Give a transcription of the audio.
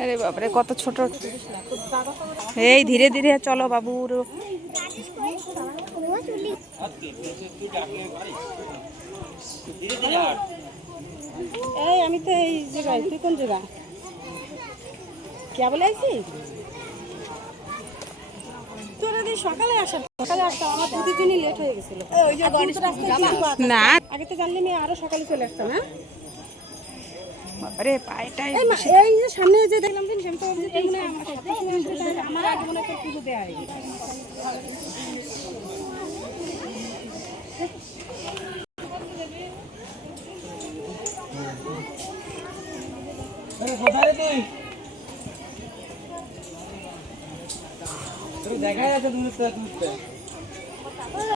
আরে বাবারে কত ছোট। এই ধীরে ধীরে চলো বাবু। এই আমি তো এই জায়গায়, তুই কোন জায়গা কে বলে আইছিস? তোরা দিয়ে সকালে আসতাম, আমার দুদিনই লেট হয়ে গেছিল। না আগে তো জানলে আমি আরো সকালে চলে আসতাম। হ্যাঁ বাবারে পায়টাই এই যে সামনে যে দেখলাম দিন সেটা আমার আগে মনে হয় পুজো দেওয়া হয়ে গেছে। দেখা যাচ্ছে